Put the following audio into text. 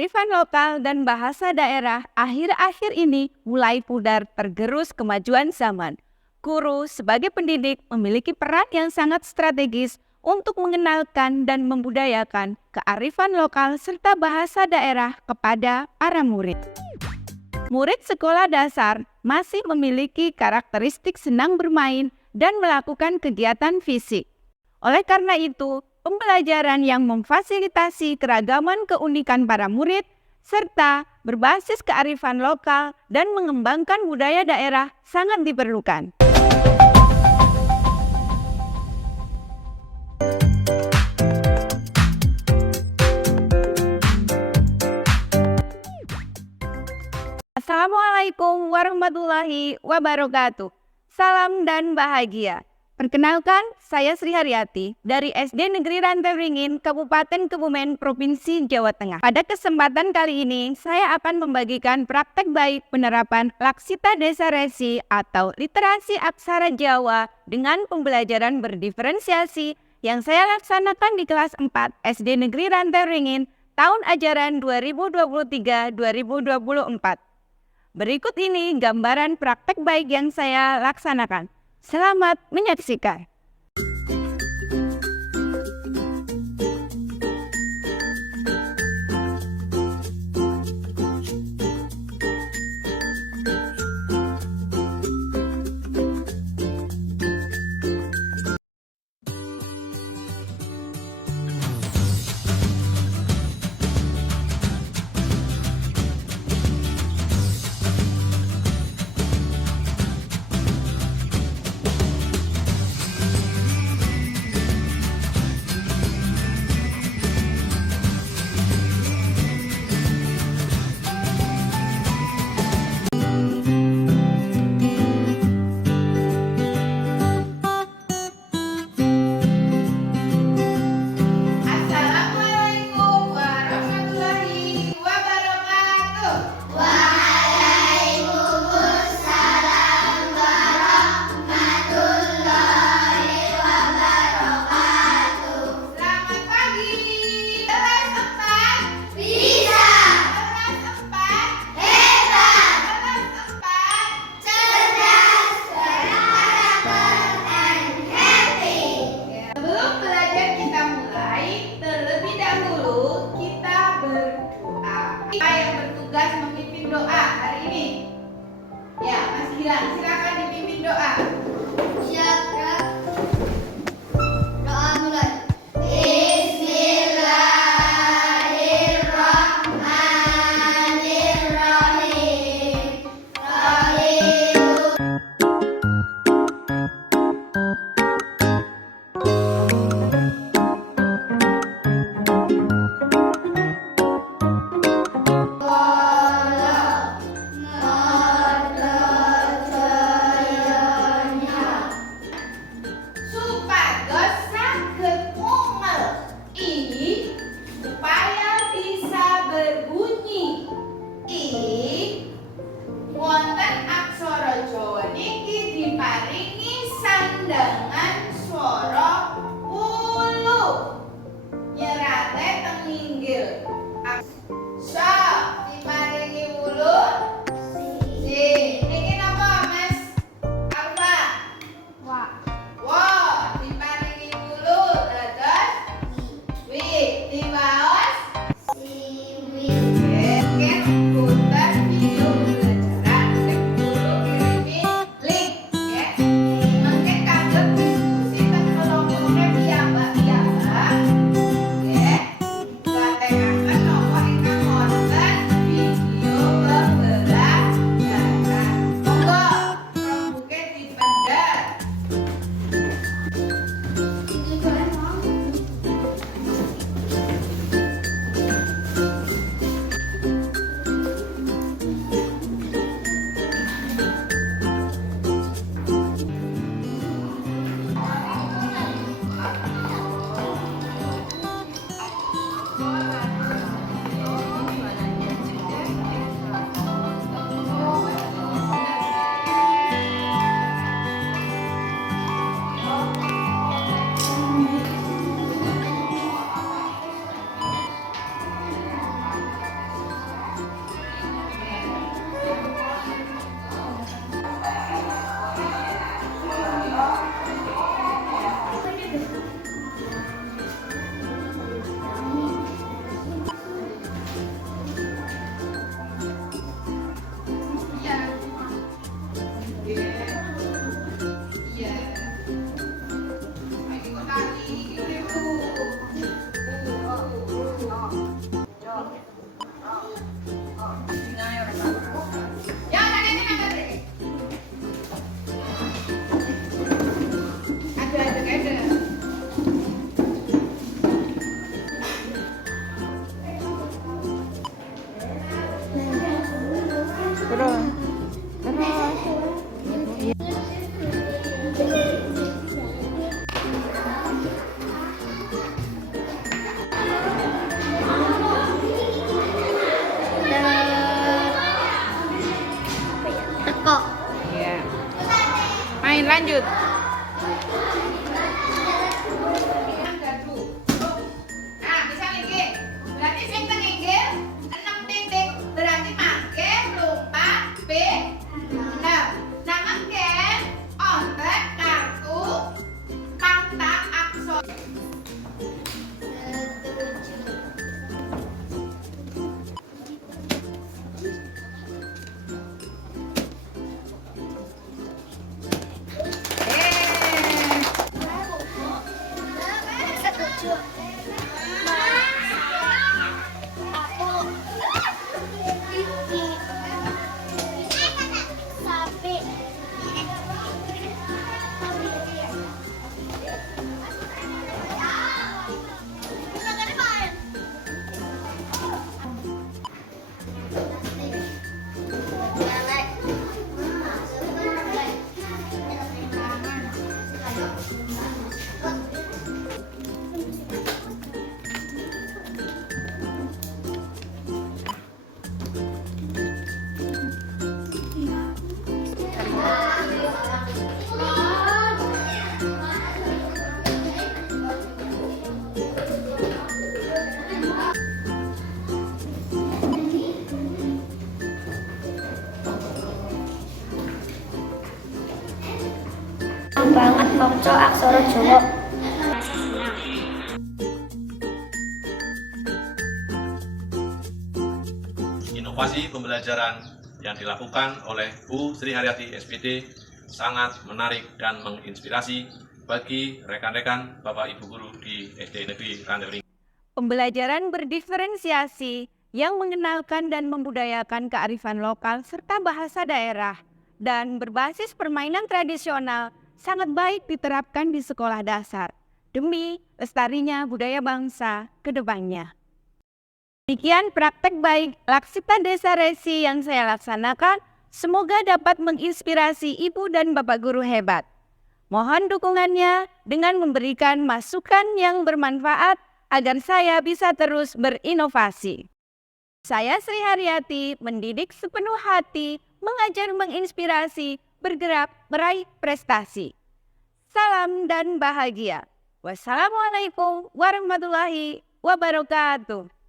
kearifan lokal dan bahasa daerah akhir-akhir ini mulai pudar tergerus kemajuan zaman. Guru sebagai pendidik memiliki peran yang sangat strategis untuk mengenalkan dan membudayakan kearifan lokal serta bahasa daerah kepada para murid. Murid sekolah dasar masih memiliki karakteristik senang bermain dan melakukan kegiatan fisik. Oleh karena itu, pembelajaran yang memfasilitasi keragaman keunikan para murid serta berbasis kearifan lokal dan mengembangkan budaya daerah sangat diperlukan. Assalamualaikum warahmatullahi wabarakatuh. Salam dan bahagia. Perkenalkan, saya Sri Haryati dari SD Negeri Ranteringin, Kabupaten Kebumen, Provinsi Jawa Tengah. Pada kesempatan kali ini, saya akan membagikan praktek baik penerapan Laksita Desa Resi atau literasi aksara Jawa dengan pembelajaran berdiferensiasi yang saya laksanakan di kelas 4 SD Negeri Ranteringin tahun ajaran 2023-2024. Berikut ini gambaran praktek baik yang saya laksanakan. Selamat menyaksikan. Assalamualaikum warahmatullahi wabarakatuh. Waalaikumsalam warahmatullahi wabarakatuh. Selamat pagi. Kelas 4 bisa. Kelas 4 hebat. Kelas 4 cerdas, berkarakter and happy. Sebelum belajar kita mulai, terlebih dahulu kita berdoa. Siapa yang bertugas memimpin doa hari ini? Ya, Mas Gilang, silakan dipimpin doa. Siap, Kak. Doa mulai. Bismillahirrahmanirrahim. Terus. Terus. Teko. Iya. Main lanjut. Nah, bisa nginggil. Berarti sing teng nginggil 6 titik. Berarti mangke lompat B 6. Nah, mangke ontek kartu tata aksara. Setuju. Aku gigi. Sapi. Banget maca aksara Jawa. Inovasi pembelajaran yang dilakukan oleh Bu Sri Haryati SPD sangat menarik dan menginspirasi bagi rekan-rekan Bapak Ibu guru di SD Negeri Randeling. Pembelajaran berdiferensiasi yang mengenalkan dan membudayakan kearifan lokal serta bahasa daerah dan berbasis permainan tradisional sangat baik diterapkan di sekolah dasar demi lestarinya budaya bangsa ke depannya. Demikian praktek baik Laksita Desa Resi yang saya laksanakan, semoga dapat menginspirasi ibu dan bapak guru hebat. Mohon dukungannya dengan memberikan masukan yang bermanfaat agar saya bisa terus berinovasi. Saya Sri Haryati, mendidik sepenuh hati, mengajar menginspirasi, bergerak meraih prestasi. Salam dan bahagia. Wassalamualaikum warahmatullahi wabarakatuh.